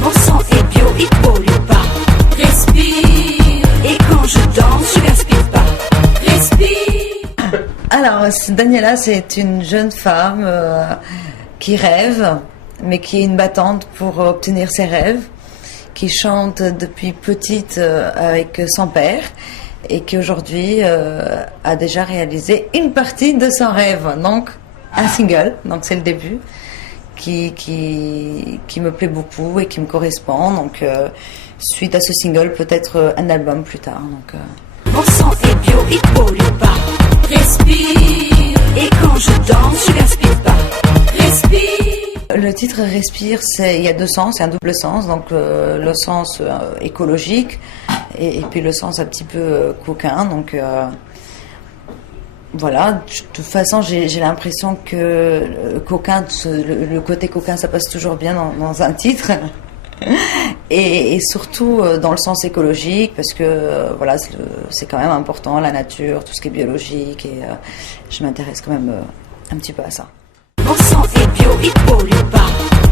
Mon sang est bio, il pollue pas. Respire. Et quand je danse, je gaspille pas. Respire. Alors, Daniela, c'est une jeune femme qui rêve, mais qui est une battante pour obtenir ses rêves, qui chante depuis petite avec son père et qui aujourd'hui a déjà réalisé une partie de son rêve. Donc, un single, donc c'est le début, qui me plaît beaucoup et qui me correspond. Donc, suite à ce single, peut-être un album plus tard. Donc, Mon sang est bio, il pollue pas. Respire. Et quand je danse, je gaspille pas. Respire. le titre Respire, il y a deux sens, c'est un double sens. Donc le sens écologique et puis le sens un petit peu coquin. Donc voilà, de toute façon, j'ai l'impression que coquin, le côté coquin, ça passe toujours bien dans un titre. Et surtout dans le sens écologique, parce que voilà, c'est quand même important, la nature, tout ce qui est biologique, et je m'intéresse quand même un petit peu à ça. Mon sang est bio, il pollue pas.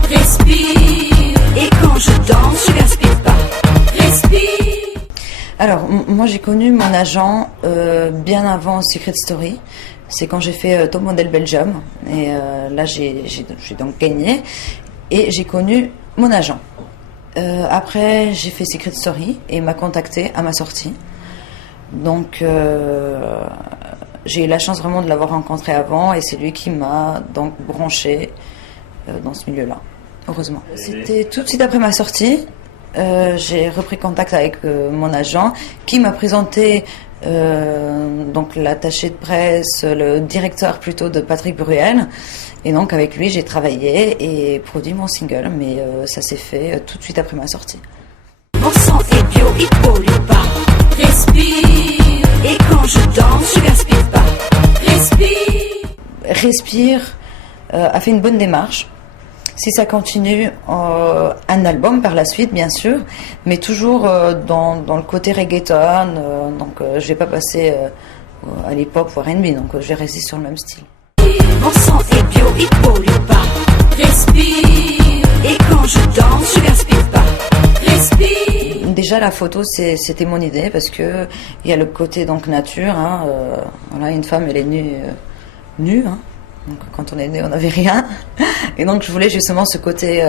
Respire. Et quand je danse, je gaspille pas. Respire. Alors, moi j'ai connu mon agent bien avant Secret Story. C'est quand j'ai fait Top Model Belgium. Et là, j'ai donc gagné. Et j'ai connu mon agent. Après, j'ai fait Secret Story et il m'a contacté à ma sortie. Donc, j'ai eu la chance vraiment de l'avoir rencontré avant et c'est lui qui m'a donc branché dans ce milieu-là, heureusement. C'était tout de suite après ma sortie. J'ai repris contact avec mon agent qui m'a présenté donc l'attaché de presse, le directeur plutôt de Patrick Bruel. Et donc avec lui j'ai travaillé et produit mon single, mais ça s'est fait tout de suite après ma sortie. Mon sang est bio, il pollue pas. Respire. Et quand je danse, je gaspille pas. Respire. Respire a fait une bonne démarche. Si ça continue, un album par la suite, bien sûr, mais toujours dans le côté reggaeton. Donc, je vais pas passer à l'hip-hop ou à R&B, donc je vais rester sur le même style. Mon sang est bio, il pollue pas. Respire. Et quand je danse, je gaspille pas. Respire. Déjà, la photo, c'était mon idée, parce que il y a le côté donc nature. Hein, voilà, une femme, elle est nue. Hein. Donc, quand on est né, on n'avait rien. Et donc, je voulais justement ce côté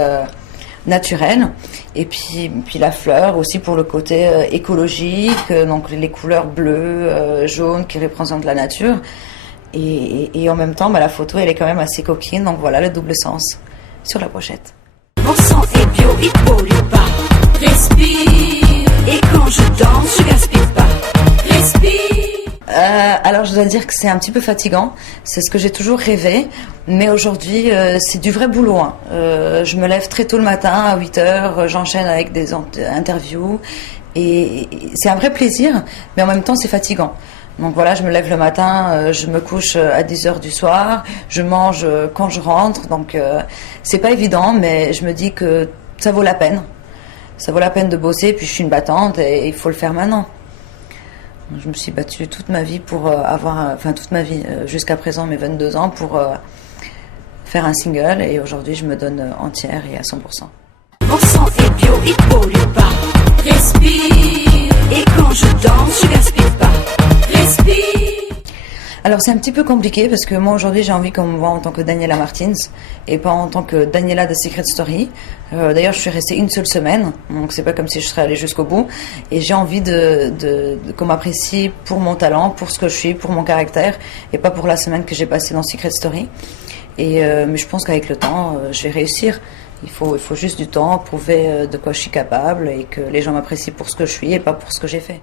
naturel. Et puis la fleur aussi pour le côté écologique. Donc, les couleurs bleues, jaunes qui représentent la nature. Et en même temps, la photo, elle est quand même assez coquine. Donc, voilà le double sens sur la pochette. Mon sang est bio, il pollue pas. Respire. Et quand je danse, je gaspille pas. Respire. Alors je dois dire que c'est un petit peu fatigant, c'est ce que j'ai toujours rêvé, mais aujourd'hui c'est du vrai boulot. Hein. Je me lève très tôt le matin à 8h, j'enchaîne avec des interviews et c'est un vrai plaisir, mais en même temps c'est fatigant. Donc voilà, je me lève le matin, je me couche à 10h du soir, je mange quand je rentre, donc c'est pas évident, mais je me dis que ça vaut la peine. Ça vaut la peine de bosser, puis je suis une battante et il faut le faire maintenant. Je me suis battue toute ma vie pour toute ma vie, jusqu'à présent, mes 22 ans, pour faire un single. Et aujourd'hui, je me donne entière et à 100%. Mon sang est bio, il pollue pas. Respire. Et quand je danse, je gaspille pas. Respire. Alors, c'est un petit peu compliqué parce que moi, aujourd'hui, j'ai envie qu'on me voit en tant que Daniela Martins et pas en tant que Daniela de Secret Story. D'ailleurs, je suis restée une seule semaine, donc c'est pas comme si je serais allée jusqu'au bout. Et j'ai envie qu'on m'apprécie pour mon talent, pour ce que je suis, pour mon caractère, et pas pour la semaine que j'ai passée dans Secret Story. Mais je pense qu'avec le temps, je vais réussir. Il faut juste du temps, prouver de quoi je suis capable et que les gens m'apprécient pour ce que je suis et pas pour ce que j'ai fait.